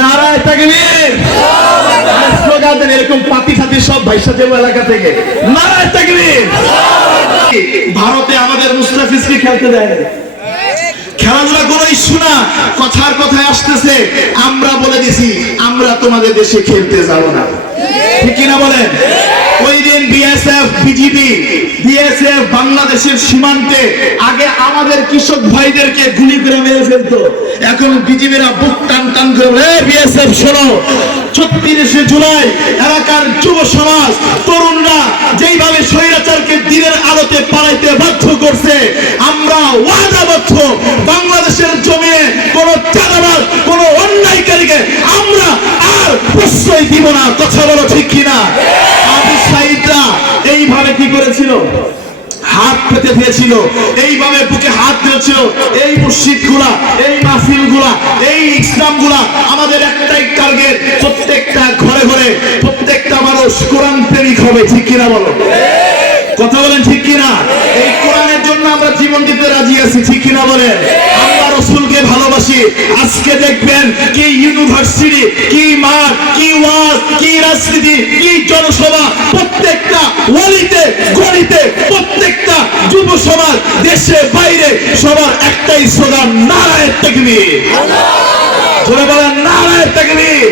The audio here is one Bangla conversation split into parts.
নারায়ে তাকবীর। স্লোগান দেন এরকম পাতি সাথী সব ভাইসা দেব এলাকা থেকে। নারায়ে তাকবীর। ভারতে আমাদের মুস্তাফিজকে খেলতে দেয় না, খেলাধুলা কোনো ইস্যু না, কথার কথায় আসতেছে। আমরা বলে দিছি আমরা তোমাদের দেশে খেলতে যাব না, ঠিক কিনা বলেন? ওই দিন বিএসএফ বিজিবি বিএসএফ বাংলাদেশের সীমান্তে আগে আমাদের কৃষক ভাইদেরকে গুলি করে মেরে ফেলতো, এখন বিজিবিরা বুক টান টান করে বিএসএফ শোনো, ৩৬শে জুলাই এলাকার যুব সমাজ তরুণরা যেইভাবে স্বৈরাচারকে দিনের আলোতে পালাইতে বাধ্য করছে, আমরা ওয়াদাবদ্ধ বাংলাদেশের জমিনে কোন চাঁদাবাজ কোন অন্যায়কারীকে আমরা আর প্রশ্রয় দিব না। কথা বলো ঠিক কিনা? আবু সাঈদরা এইভাবে কি করেছিল? হাত পেতে দিয়েছিল, এইভাবে বুকে হাত দিয়েছিল। এই মসজিদ গুলা, এই মাহফিল গুলা, এই ইসলাম গুলা আমাদের একটাই টার্গেট, প্রত্যেকটা ঘরে ঘরে প্রত্যেকটা মানুষ কোরআন প্রেমিক হবে, ঠিক কিনা বলো? কথা বলেন ঠিক কিনা? এই কোরআনের জন্য আমরা জীবন দিতে রাজি আছি, ঠিক কিনা বলেন? আমরা রাসূলকে ভালোবাসি। আজকে দেখবেন কি ইউনিভার্সিটি, কি মাঠ, কি ওয়াজ, কি রাজনীতি, কি জনসভা, প্রত্যেকটা ওয়ালিতে গলিতে প্রত্যেকটা যুব সমাজ দেশে বাইরে সবার একটাই স্লোগান, নারায়ে তাকবীর। জোরে বলেন নারায়ে তাকবীর।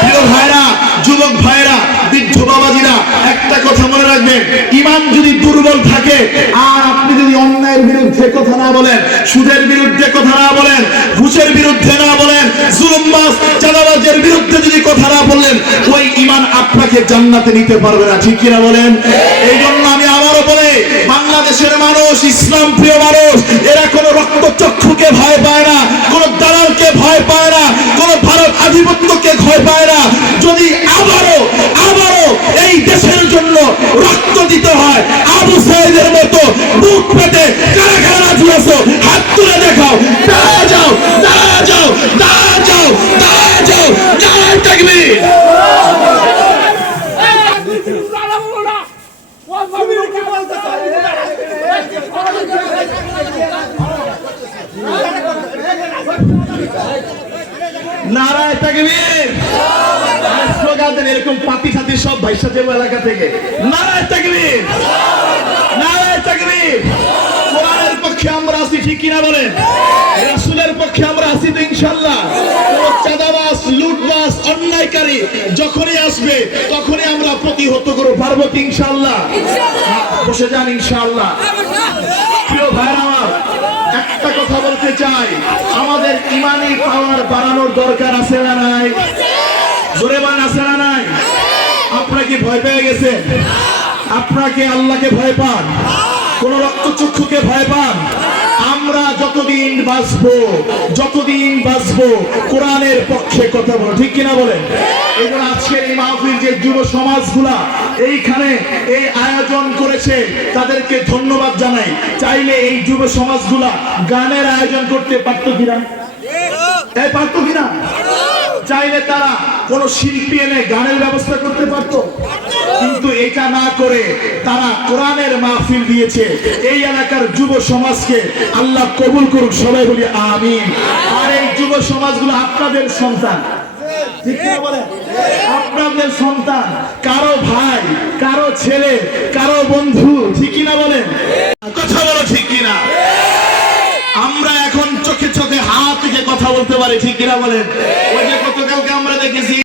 প্রিয় ভাইরা, যুবক ভাইরা, বৃদ্ধ বাবাজিরা, একটা কথা মনে রাখবেন, ঈমান যদি দুর্বল থাকে আর আপনি যদি অন্যায়ের বিরুদ্ধে কথা না বলেন, সুদের বিরুদ্ধে কথা না বলেন, ঘুষের বিরুদ্ধে না বলেন, জুলুমবাজ চাঁদাবাজের বিরুদ্ধে যদি কথা না বলেন, ওই ঈমান আপনাকে জান্নাতে নিতে পারবে না, ঠিক কিনা বলেন? এই জন্য আমি আবারও বলে, বাংলাদেশের মানুষ, ইসলাম প্রিয় মানুষ, এরা কোনো রক্তচক্ষুকে ভয় পায় না, কোন দালালকে ভয় পায় না, কোন ভারত আধিপত্যকে ভয় পায় না। যদি আবারও এই দেশের জন্য রক্ত দিতে হয়, আবু সাঈদের মতো বুক পেতে কারা কারা রাজি আছো হাত তুলে দেখাও। দাঁড়া যাও, দাঁড়া যাও, দাঁড়া যাও, দাঁড়া যাও। নারায়ে তাকবীর। নারায়ে তাকবীর। স্লোগান দেন এরকম পাতি সাথী সব ভাইসা দেব এলাকা থেকে। নারায়ে তাকবীর, নারায়ে তাকবীর। কোরআনের পক্ষে আমরা আছি, ঠিক কিনা বলেন? রাসূলের পক্ষে আমরা আছি তো ইনশাআল্লাহ। কোন চাঁদাবাজ, লুটবাজ, অন্যায়কারী যখনই আসবে তখনই আমরা প্রতিহত করব, পারবো তো ইনশাআল্লাহ? বসে যান ইনশাআল্লাহ। প্রিয় ভাইরা আমার, একটা কথা বলতে চাই, আমাদের ঈমানি পাওয়ার বাড়ানোর দরকার আছে না নাই? জোরে বলেন আছে না নাই? আপনারা কি ভয় পেয়ে গেছেন? আপনারা কি আল্লাহকে ভয় পান? কোন রক্তচক্ষুকে ভয় পান? আমরা যতদিন বাঁচবো কোরআনের পক্ষে কথা বলো, ঠিক কিনা বলেন? এই জন্য আজকের এই মাহফিল যে যুব সমাজগুলা এইখানে এই আয়োজন করেছে তাদেরকে ধন্যবাদ জানাই। চাইলে এই যুব সমাজগুলা গানের আয়োজন করতে পারতো কিনা? পারতো কিনা? চাইলে তারা কোন শিল্পী এনে গানের ব্যবস্থা করতে পারতো, কিন্তু এটা না করে তারা কোরআনের মাহফিল দিয়েছে। এই এলাকার যুব সমাজকে আল্লাহ কবুল করুক, সবাই বলি আমিন। আর এই যুব সমাজগুলো আপনাদের সন্তান, ঠিক কিনা বলেন? আপনাদের সন্তান, কারো ভাই, কারো ছেলে, কারো বন্ধু, ঠিক কিনা বলেন? কথা বলো ঠিক কিনা? আমরা এখন চোখে চোখে হাত থেকে কথা বলতে পারি, ঠিক কিনা বলেন? ওই যে গতকালকে আমরা দেখেছি